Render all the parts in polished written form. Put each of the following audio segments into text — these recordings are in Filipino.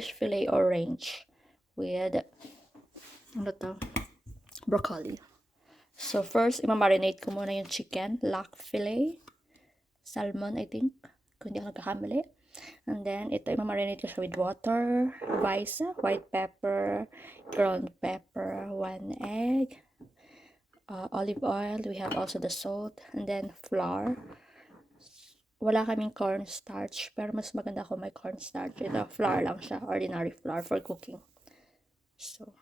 fish fillet orange with ano to? Broccoli. So first, imamarinate ko muna yung chicken, lock fillet, salmon I think, kung hindi ako nagkakamali. And then, ito imamarinate ko siya with water, rice, white pepper, ground pepper, 1 egg, olive oil, we have also the salt, and then flour. Wala kaming cornstarch, pero mas maganda kung may cornstarch. Ito, flour lang siya, ordinary flour for cooking. So,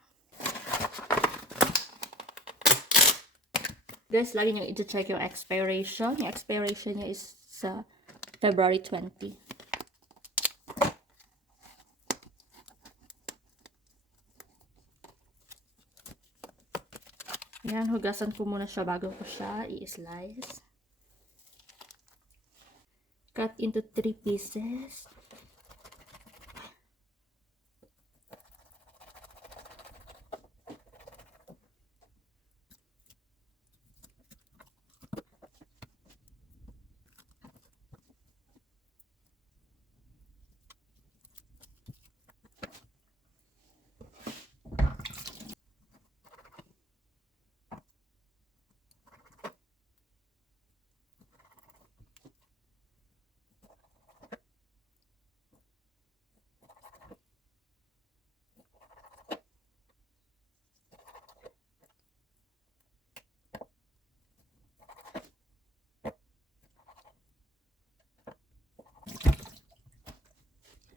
guys, lagi nyo i-check yung expiration. Yung expiration niya is sa February 20. Ayan, hugasan ko muna siya bago ko siya i-slice. Cut into 3 pieces.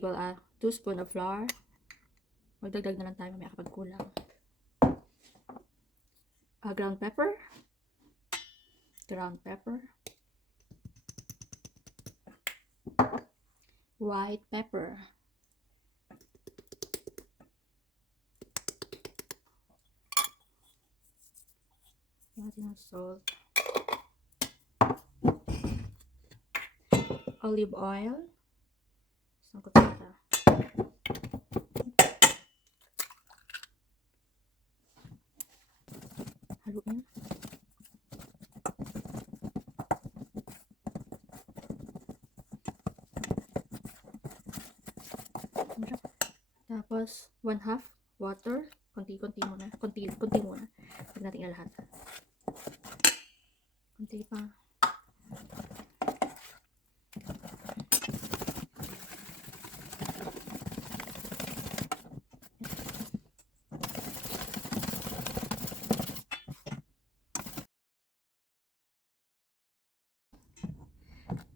Well, 2 spoon of flour. Magdagdag na lang tayo mamaya kapag kulang. Ground pepper. White pepper. Natin ng salt. Olive oil. Sangkot siya. Haluin. Tapos 1/2 water, konti muna. Huwag natin lahat. Konti pa.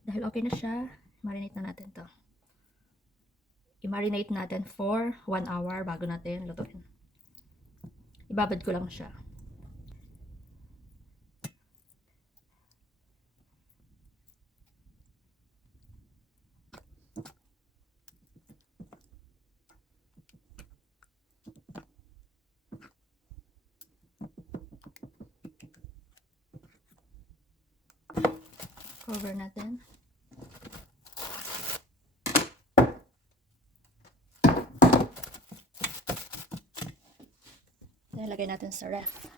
Dahil okay na siya, marinate na natin to. I-marinate natin for 1 hour bago natin lutuin. Ibabad ko lang siya. Cover natin. Ilagay natin sa ref.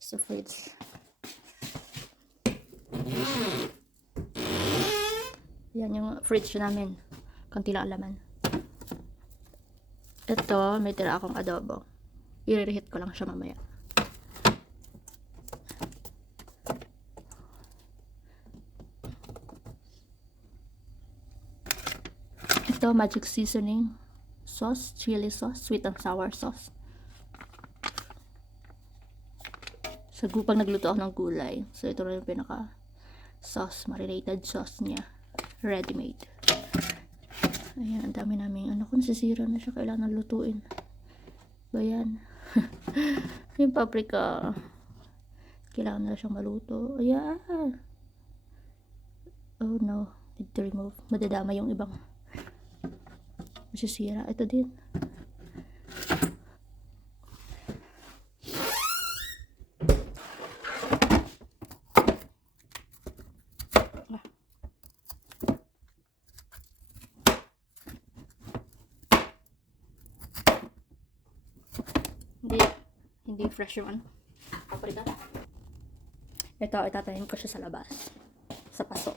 Sa fridge. Yan yung fridge namin. Konti lang laman. Ito, may tira akong adobo. I-reheat ko lang siya mamaya. Ito, magic seasoning sauce, chili sauce, sweet and sour sauce. Sa pag nagluto ako ng gulay. So, ito na yung pinaka sauce, marinated sauce niya. Ready made. Ayan, ang dami namin. Ano kung sisira na siya, kailangan lutuin. Ba yan? Yung paprika, kailangan na siyang maluto. Ayan. Oh no, need to remove. Madadama yung ibang masisira. Ito din. Hindi fresh yung paprika. Ito, itatayin ko siya sa labas. Sa paso.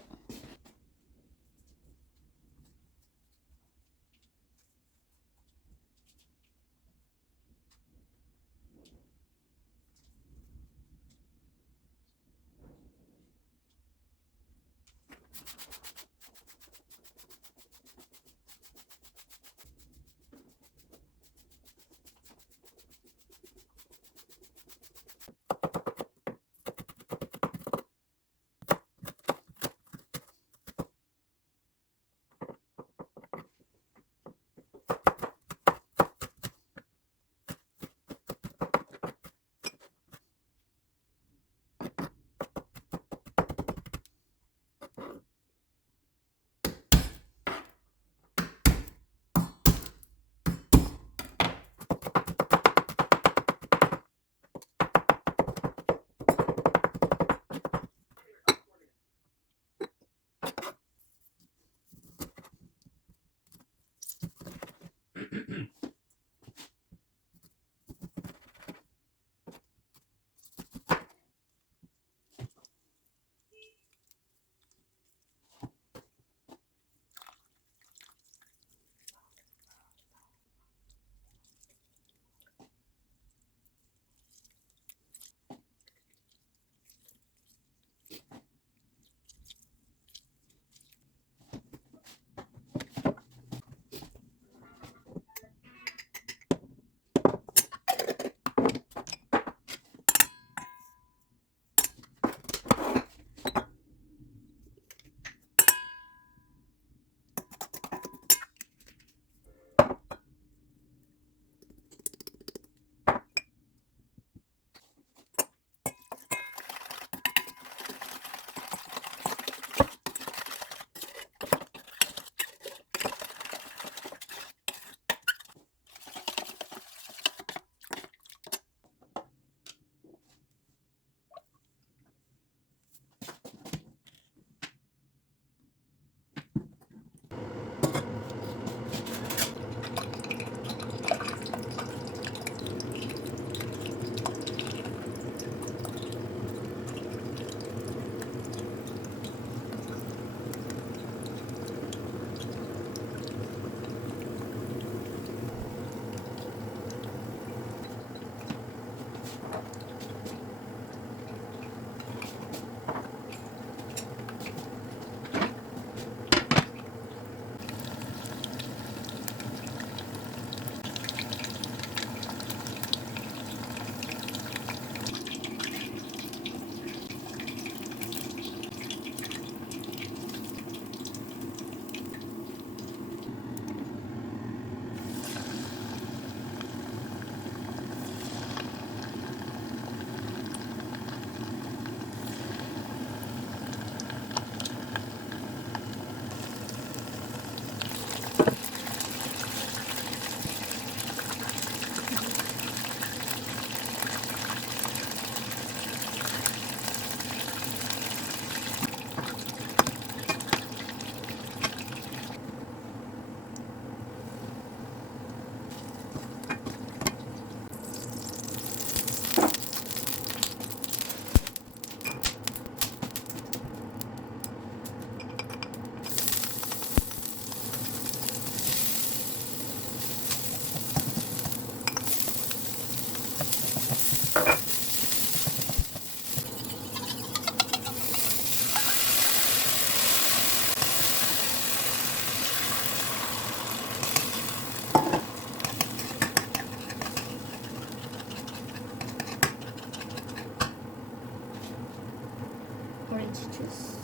Orange juice.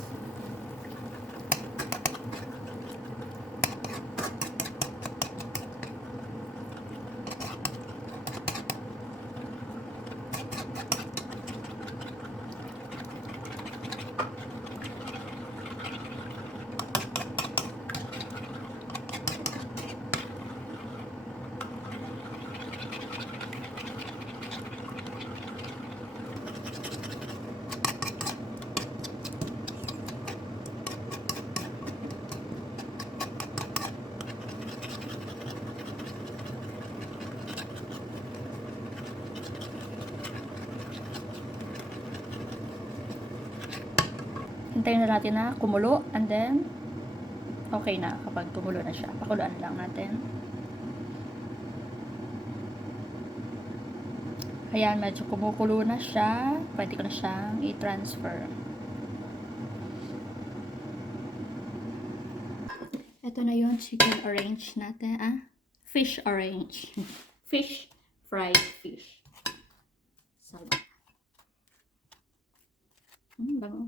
Hintayin na natin na kumulo, and then okay na kapag kumulo na siya. Pakuluan lang natin. Ayan, medyo kumukulo na siya. Pwede ko na siyang i-transfer. Ito na yung chicken orange natin. Fish orange. Fish, fried fish. Salmon. Bango.